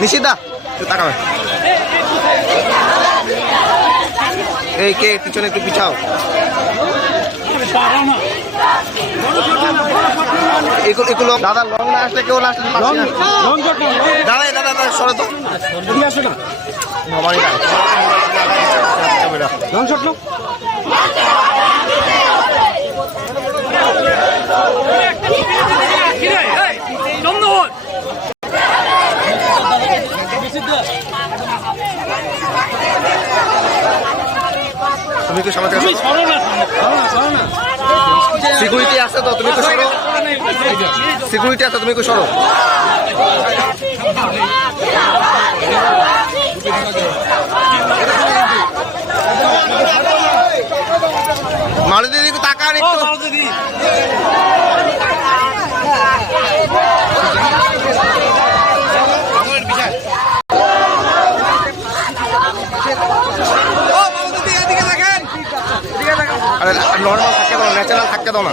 নিশিদা তাকাবে। এই কে পিছনে একটু পিছাও। এগুলো দাদা লং না আসলে কেউ না আসলে। দাদা দাদা দাদা সরে তো। ভবানী দা। তুমি একটু সামনে থেকে সিকিউরিটি আছে তো, তুমি একটু সরো। সিকিউরিটি আছে, তুমি একটু সরো। মারুতি দিদি একটু তাকান একটু। আরে নর্মাল থাকতে দাও ন্যাচারাল থাকতে দাও না।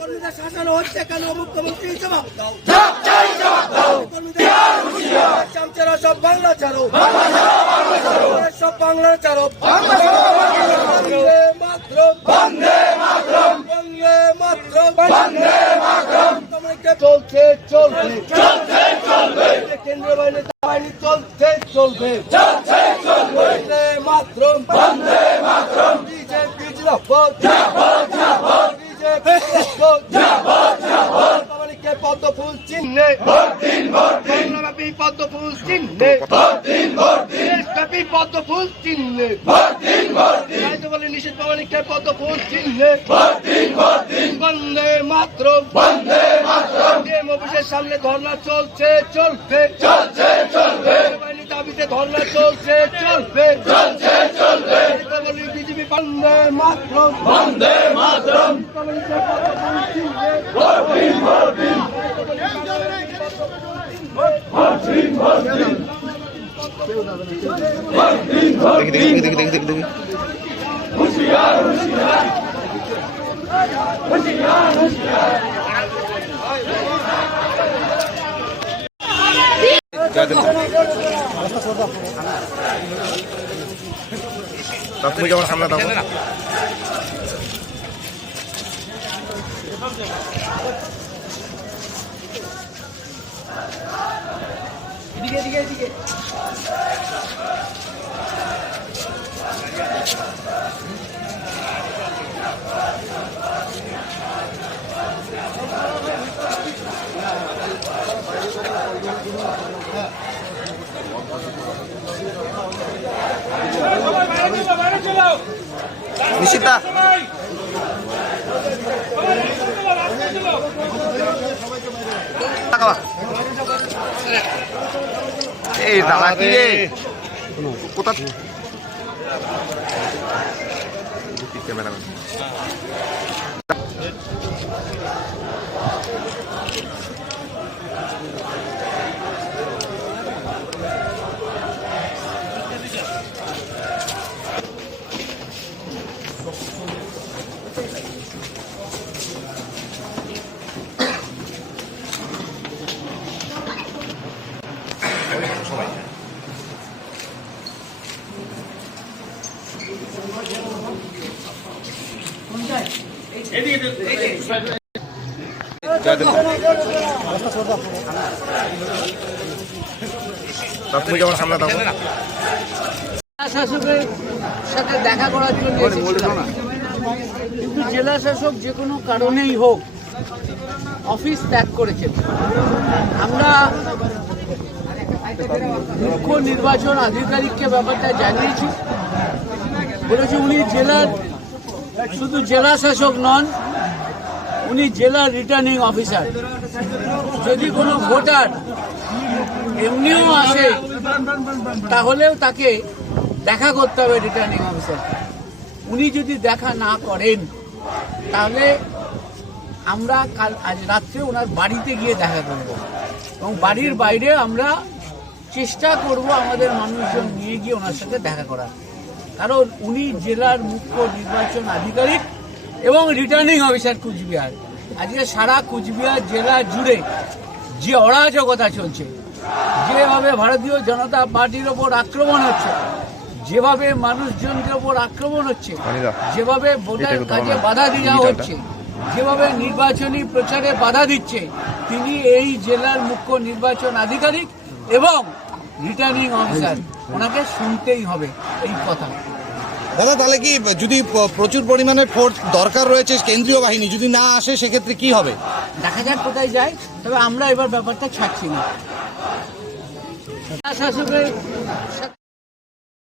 কর্মীদের শাসন হচ্ছে কেন মুখ্যমন্ত্রী জবাব দাও চামচারা সব বাংলা ছাড়ো সব বাংলা ছাড়ো বন্দে মাতরম বন্দে মাতরম বন্দে মাতরম বন্দে মাতরম। চলছে চলবে। চলছে চলবে। কেন্দ্রীয় বাহিনী বাহিনী চলছে চলবে। চলছে চলবে। বন্দে মাতরম। বন্দে মাতরম। বিজেপি জিন্দাবাদ। জিন্দাবাদ জিন্দাবাদ। বিজেপি জিন্দাবাদ। জিন্দাবাদ জিন্দাবাদ। তোমাকে পদ্ম ফুল চিহ্নে? ভোট দিন ভোট দিন। বাংলাব্যাপী পদ্ম ফুল চিহ্নে? ভোট দিন ভোট দিন। দেশব্যাপী পদ্ম ফুল চিহ্নে? ভোট দিন ভোট দিন। বলে নিষেধ ভবানীকে পদ্ম ফুল চিহ্নে? ভোট দিন ভোট দিন। বন্দে মাতরম বন্দে মাতরম ডিএম অফিসের সামনে ধর্ণা চলছে চলবে চলছে চলবে বাহিনী দাবিতে ধর্ণা চলছে চলবে চলছে চলবে বিজেপি বন্দে মাতরম বন্দে মাতরম ভোট দিন ভোট দিন দেখি দেখি দেখি দেখি দেখি দেখি তা তুমি যেমন সামনে থাকো এদিকে এদিকে এদিকে টাকা। এই দাদা কি রে কোথা ক্যামেরাম্যান তুমি সাথে দেখা করার জন্য। কিন্তু জেলা শাসক যে কোনো কারণেই হোক, অফিস ত্যাগ করেছেন আমরা মুখ্য নির্বাচন আধিকারিককে ব্যাপারটা জানিয়েছি বলেছি উনি জেলার শুধু জেলা শাসক নন, উনি জেলা রিটার্নিং অফিসার যদি কোনো ভোটার এমনিও আসে, তাহলেও তাকে দেখা করতে হবে রিটার্নিং অফিসার উনি যদি দেখা না করেন, তাহলে আমরা কাল, আজ রাত্রে ওনার বাড়িতে গিয়ে দেখা করব। এবং বাড়ির বাইরে আমরা চেষ্টা করব আমাদের মানুষজন নিয়ে গিয়ে ওনার সাথে দেখা করার। কারণ উনি জেলার মুখ্য নির্বাচন আধিকারিক এবং রিটার্নিং অফিসার কুচবিহার। আজকে সারা কুচবিহার জেলা জুড়ে যে অরাজকতা চলছে যেভাবে ভারতীয় জনতা পার্টির ওপর আক্রমণ হচ্ছে যেভাবে মানুষজনদের ওপর আক্রমণ হচ্ছে যেভাবে ভোটার কাজে বাধা দেওয়া হচ্ছে যেভাবে নির্বাচনী প্রচারে বাধা দিচ্ছে তিনি এই জেলার মুখ্য নির্বাচন আধিকারিক এবং রিটার্নিং অফিসার ওনাকে শুনতেই হবে এই কথা। দাদা তাহলে কি যদি প্রচুর পরিমাণে ফোর্স দরকার রয়েছে কেন্দ্রীয় বাহিনী যদি না আসে সেক্ষেত্রে কি হবে? দেখা যাক কোথায় যায় তবে আমরা এবার ব্যাপারটা ছাড়ছি না। শাসকের